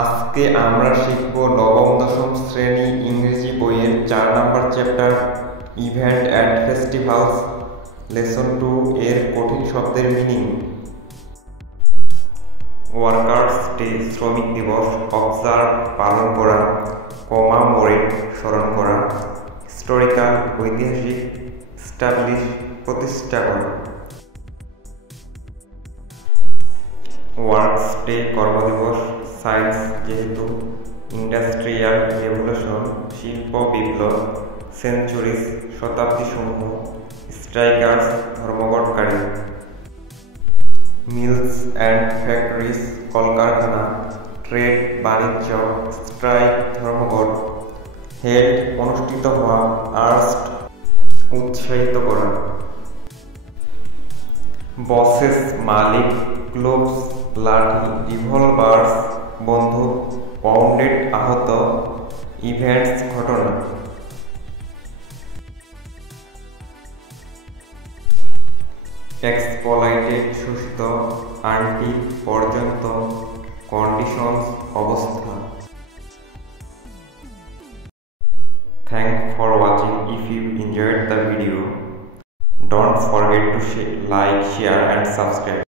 আজকে আমরা শিখব নবম দশম শ্রেণী ইংরেজি বইয়ের 4 নম্বর chapter event and festivals lesson 2 এর কঠিন শব্দের মিনিং। ওয়ার্কার্স ডে শ্রমিক দিবস, অবজার্ভ পালন করা, কমামোরেট স্মরণ করা, হিস্টোরিক্যাল ঐতিহাসিক, এস্টাবলিশ প্রতিষ্ঠা করা। ওয়ার্কস ডে কর্মদিবস, সায়েন্স যেহেতু, ইন্ডাস্ট্রিয়াল রেভলিউশন শিল্প বিপ্লব, সেঞ্চুরিজ শতাব্দীসমূহ, স্ট্রাইকার্স ধর্মঘটকারী, মিলস অ্যান্ড ফ্যাক্টরিজ কলকারখানা, ট্রেড বাণিজ্য, স্ট্রাইক ধর্মঘট, হেল্ড অনুষ্ঠিত হওয়া, আর্স্ট উৎসাহিত করা। বসেস মালিক, ক্লোভস লাঠি, রিভলভার্স বন্দুক, পাউন্ডেড আহত, ইভেন্টস ঘটনা। এক্সপ্লয়েটেড শোষিত, আনটিল পর্যন্ত, কন্ডিশনস অবস্থা। Thanks for watching. If you enjoyed the video, don't forget to like, share and subscribe.